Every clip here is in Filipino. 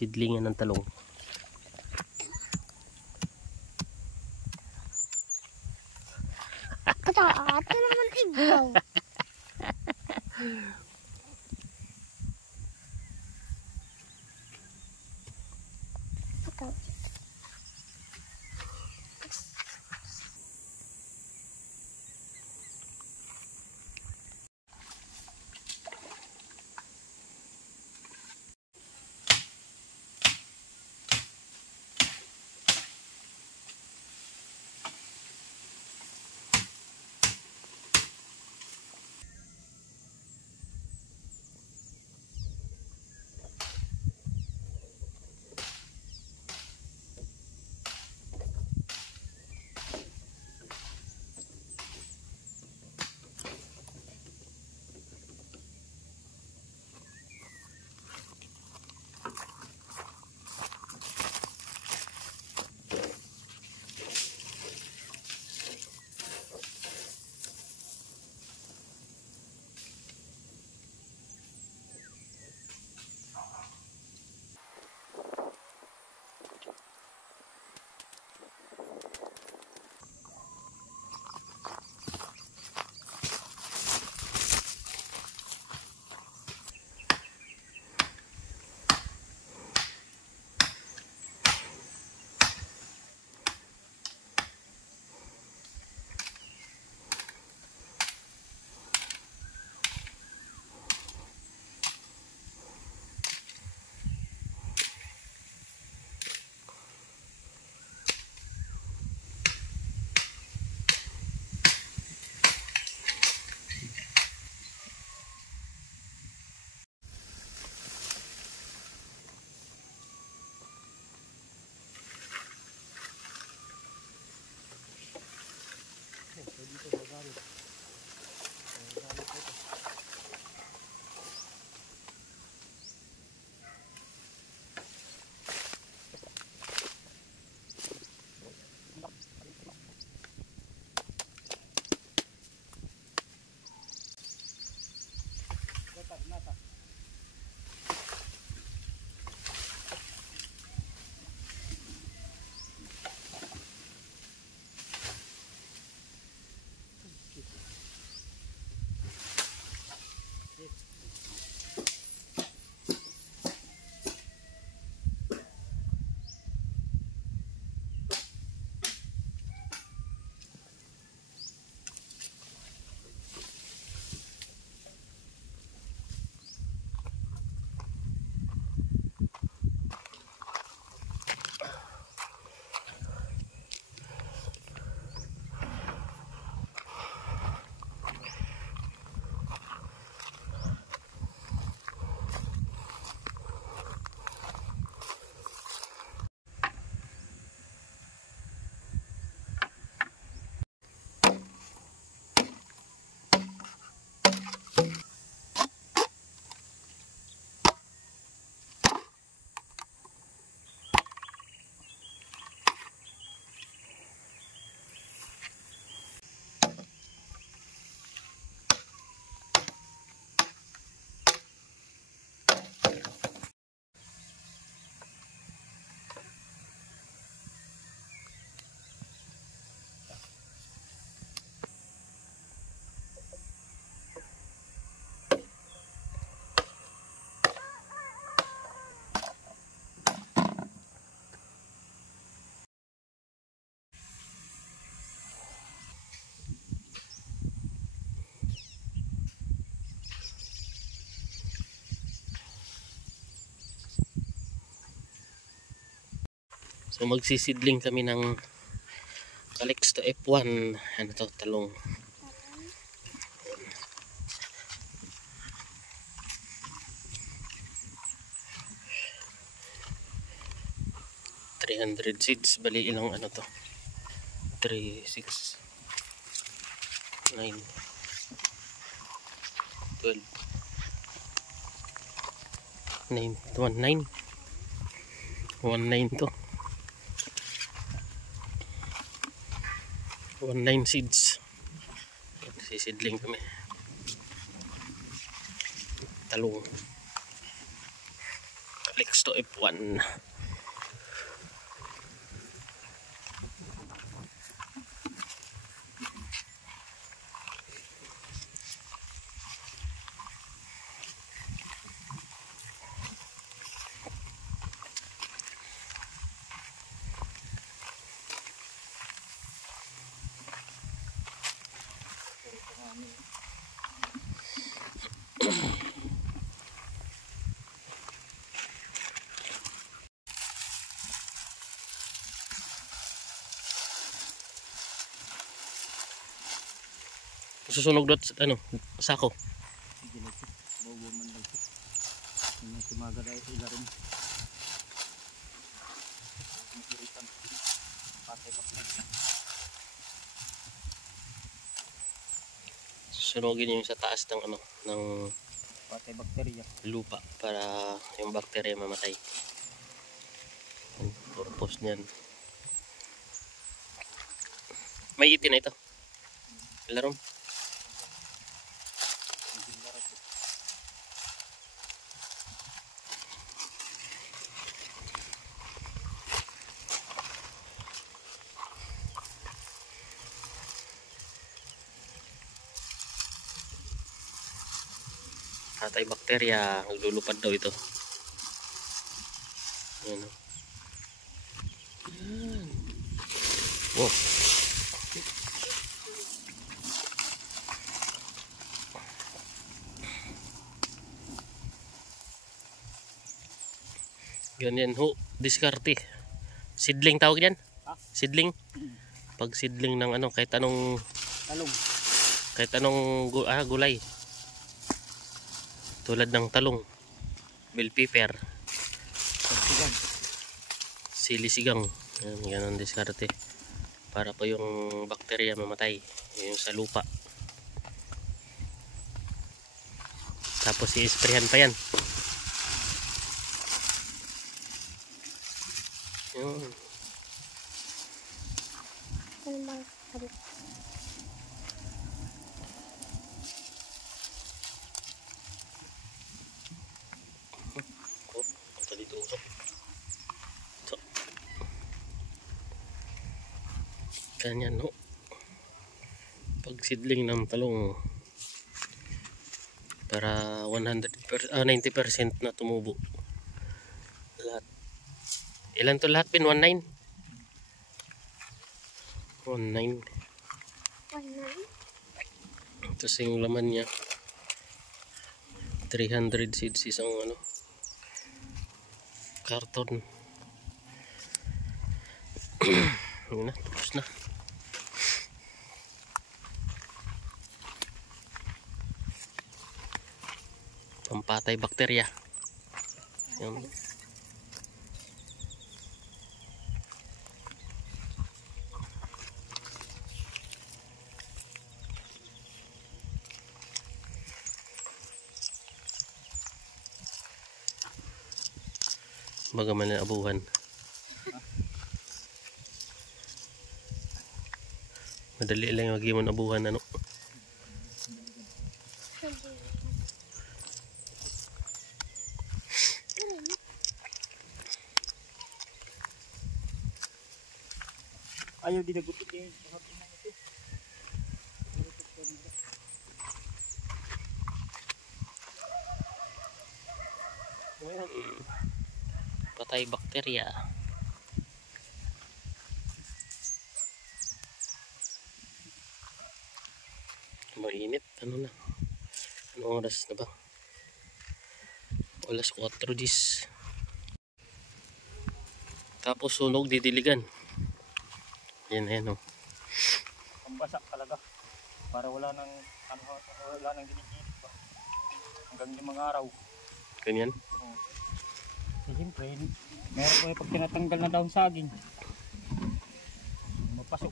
Sidlingan ng talong. Ito naman ikaw. So magsisidling kami ng Calixto F1. Ano to? Talong. $300 seeds. Bali ilang ano to? 3, 6, 9, 12, 9, 19 to. 19 seeds. Sisidling kami. Talong. flex to F1. Susunog dot ano, sako. Sige lang ito. Bawa man lang ito. Yung tumaga dahil ilarim. Magiritan. Patay pa pala. Susunogin yung sa taas ng ano, ng Patay bakterya. lupa para yung bakterya mamatay. Ang purpose niyan. May itin na ito. Larom. Atay bakterya, naglulupad daw ito. Ayan. Wow. Ganyan ho, diskarte. Seedling tawag yan? Ha? Seedling? Pag seedling ng ano, kahit anong Talong. gulay. Tulad ng talong, bell pepper, Pagsigan. sili-sigang. Yan ang diskarte. Para po yung bakterya mamatay. Yung sa lupa. Tapos i-sprayhan pa yan. Yun. Ano bang sabi? Oh, ito dito usok. So. Ganyan no. Pag seedling ng talong para 90% na tumubo. Lahat. Ilan to lahat pin? 19? 19. Tapos yung laman niya 300 seeds isang ano karton. Yun na, tapos na. Pampatay bakterya. Yun. Baga man na abuhan. Madali lang yung magimon abuhan ano. Ayaw dinagutin din. Patay bakterya. Mainit. Ano na? Anong oras na ba? Alas 4:10. Tapos sunog didiligan. Yan o. Pambasak talaga. Para wala nang giniginit ba. Hanggang 5 araw. Ganyan. Siyempre, meron po pag tinatanggal na daw saging. Mapasok.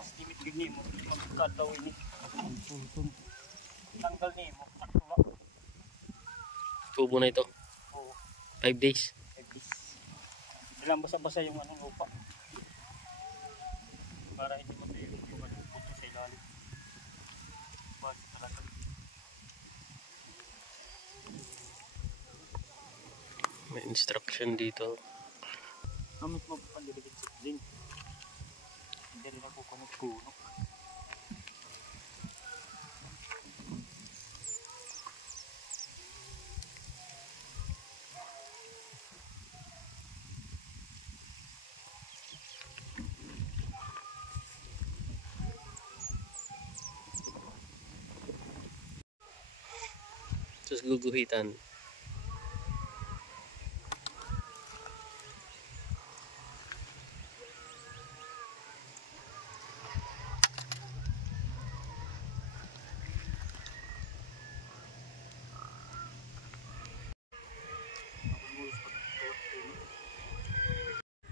Estimate gini mo. Magkakad daw ini. Tanggal ni mo. Sakto ba? Tubo na ito. Oo. 5 days. 5 days. Ilang basa-basa yung anong lupa. Para hindi mo tayo yung puto sa ilalim. Bakit talaga? May instruction dito. Gamit mo pandidikit din. Hindi rin ako kunot-kunok. Tapos guguhitan.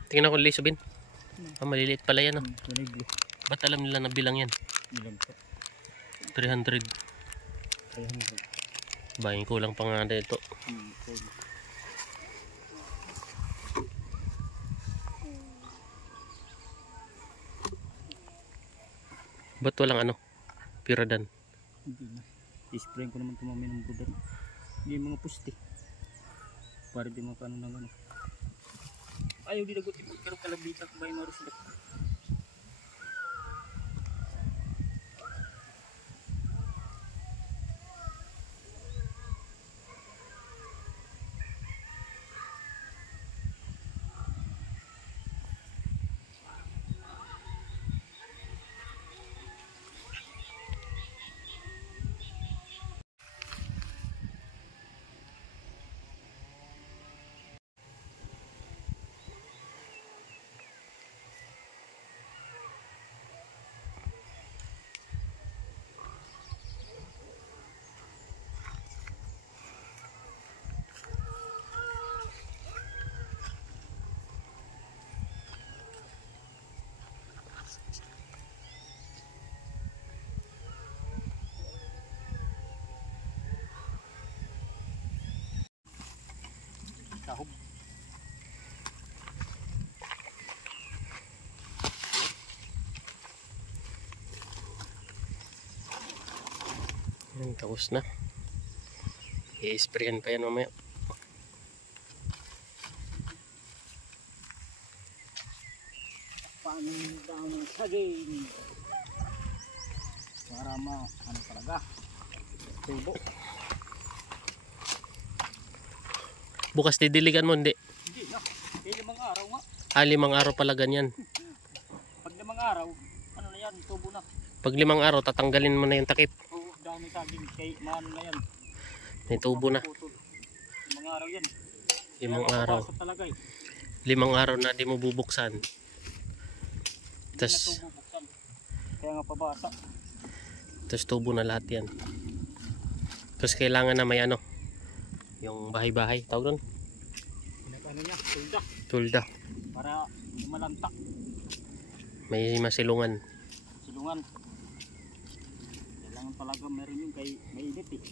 Tingnan ko liso bin. Maliliit pala yan. Tuniglo. Ba't alam nila na bilang yan? Bilang po. 300. 300. Bayin kulang pa nga dito. Ba't walang ano? Piradan. Hindi na. I-spray ko naman tumami ng budan. Hindi yung mga pusti. Para di mapano ng ano. Ayaw di nagot ipot karong kalabita kung bayan oras na. Kahog. Yan, tapos na. I-sprayan pa yan mamaya. Paano daw ng saging? Para ano talaga? Tubo. Bukas didiligan mo, hindi? Hindi na. 5 araw nga. 5 araw pala ganyan. Pag 5 araw, ano na yan? Tubo na. Pag 5 araw, tatanggalin mo na yung takip. Oo, dami saging. Kay maano na yan. May tubo na. 5 araw yan. 5 araw. Kaya talaga eh. 5 araw na di mo bubuksan. Hindi Tas, na tubo buksan. Kaya nga pabasa. tas tubo na lahat yan. Tapos kailangan na may ano, yung bahay-bahay. Tawag doon? Ano niya? Tulda. Tulda. Para malanta. May masilungan. Silungan. Kailangan talaga meron yung kay mainit eh.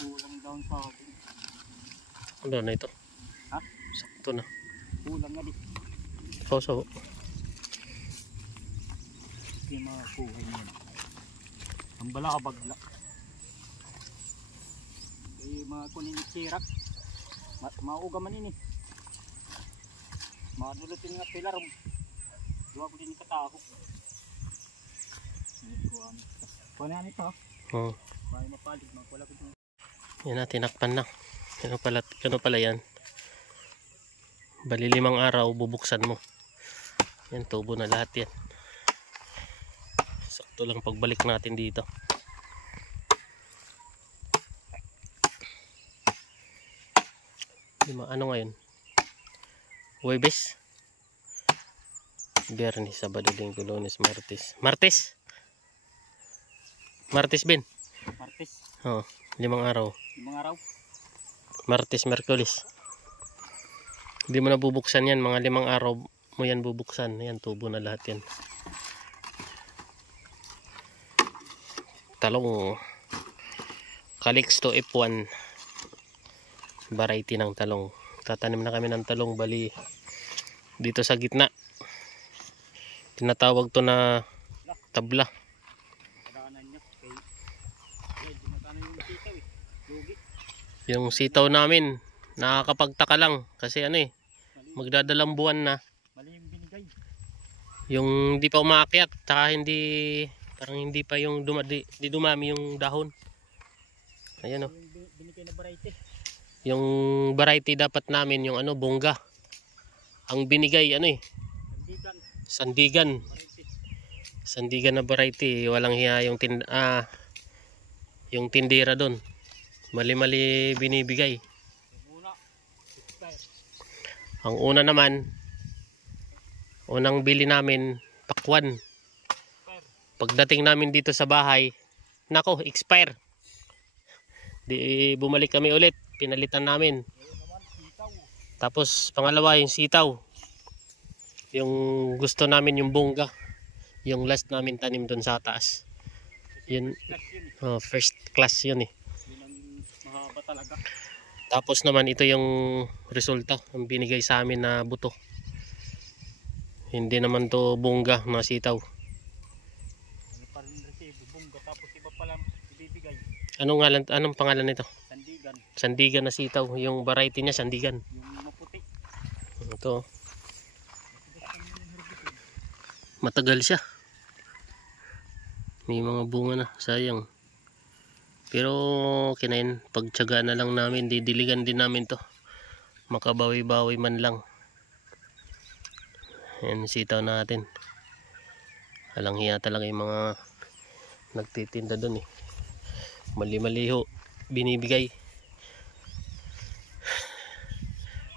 Kulang daw sa akin. Ano na ito? Ha? Sakto na. Kulang nga di. Pauso. Hindi makakuha niyan. Ang bala ka bagla. Eh mga kunin ni sirak. Mauga man ini. Madulutin nga pilar. Dua ko din katahok. Kuha na ito. Oh. Bahay mapalig. Wala ko din. Yan na, tinakpan na. Ano pala yan? Bali 5 araw, bubuksan mo. Yan, tubo na lahat yan. Sakto lang pagbalik natin dito. Ano ngayon? Huwebes? Biyernes, Sabado, Linggo, Lunes, Martes. Martes? Martes, Ben? Martes. Oo, 5 araw. 5 araw. Martes, Merkulis. Hindi mo na bubuksan yan. Mga 5 araw mo yan bubuksan. Yan, tubo na lahat yan. talong. Calixto F1 variety ng talong. Tatanim na kami ng talong, bali dito sa gitna. Tinatawag to na tabla. Yung sitaw namin nakakapagtaka lang kasi ano eh, magdadalang buwan na. Yung hindi pa umaakyat, tsaka hindi, parang hindi pa yung di dumami yung dahon. Ayan o. Yung variety dapat namin yung ano, bongga. Ang binigay ano eh, sandigan. Sandigan na variety, walang hiya yung yung tindera doon. Mali-mali binibigay. Ang una naman, unang bili namin, pakwan. Pagdating namin dito sa bahay, nako, expire. Di bumalik kami ulit, pinalitan namin. Tapos pangalawa yung sitaw. Yung gusto namin yung bongga. Yung last namin tanim doon sa taas. Yun, first class yun eh. Tapos naman ito yung resulta, ang binigay sa amin na buto. Hindi naman to bongga na sitaw. Anong pangalan nito? Sandigan. Sandigan na sitaw. Yung variety niya sandigan. Yung maputi. Ito. Matagal siya. May mga bunga na, sayang. Pero kinain, pagtyaga na lang namin, didiligan din namin to. Makabawi-bawi man lang. Ayan, sitaw natin. Alang hiya talaga yung mga nagtitinda dun eh. Mali-mali ho binibigay.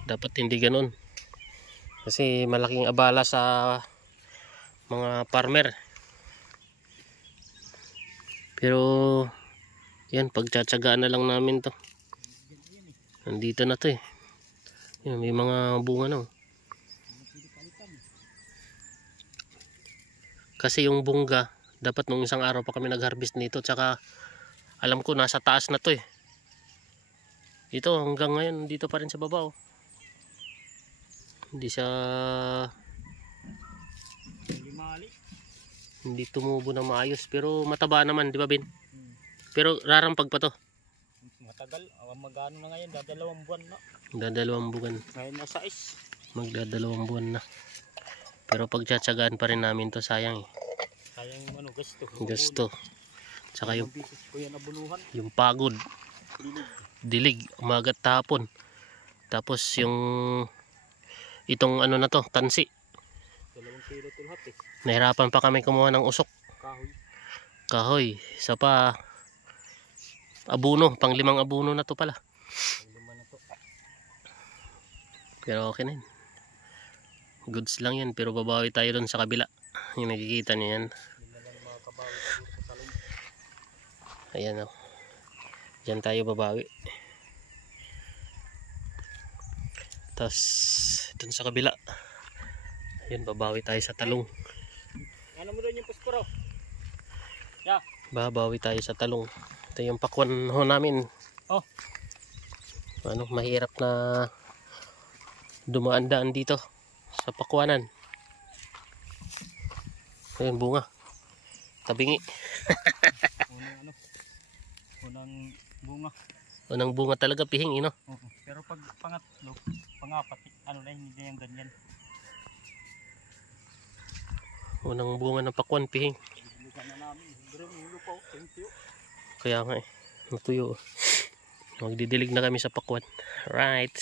Dapat hindi ganun. Kasi malaking abala sa mga farmer. Pero yan, pagtsatsagaan na lang namin to. Nandito na to eh. Yan, may mga bunga na. Kasi yung bongga, dapat nung isang araw pa kami nag-harvest nito. Tsaka alam ko nasa taas na to eh. Ito hanggang ngayon dito pa rin sa baba oh. Hindi siya, hindi tumubo na maayos. Pero mataba naman, di ba Bin? Pero rarampag pa to. Matagal, magano na ngayon, dadalawang buwan na. Dadalawang buwan. Ngayon na 6. Magdadalawang buwan na. Pero pagtsatsagaan pa rin namin to, sayang eh. Sayang yung ano, gasto. Gasto. Tsaka yung pagod. Dilig, umagat hapon. Tapos yung itong ano na to, tansi. 2 kilo to lahat eh. Nahirapan pa kami kumuha ng usok. Kahoy. Isa pa abuno, pang 5 abuno na to pala. Pero okay na yun. Goods lang yan, pero babawi tayo doon sa kabila. Yung nakikita niyo yan. Ayan o. Diyan tayo babawi. Tapos doon sa kabila. Ayan, babawi tayo sa talong. Ano mo doon yung pusporo? Yeah. Babawi tayo sa talong. Ito yung pakwan ho namin. Oh. Ano, mahirap na dumaan-daan dito sa pakwanan. Ayun, bunga. Tabingi. Unang bunga. Unang bunga talaga, pihing, no? Pero pag pangatlo, pangapat, ano na, hindi na yung ganyan. Unang bunga ng pakwan, pihing. Kaya nga eh, natuyo. Magdidilig na kami sa pakwan. Right.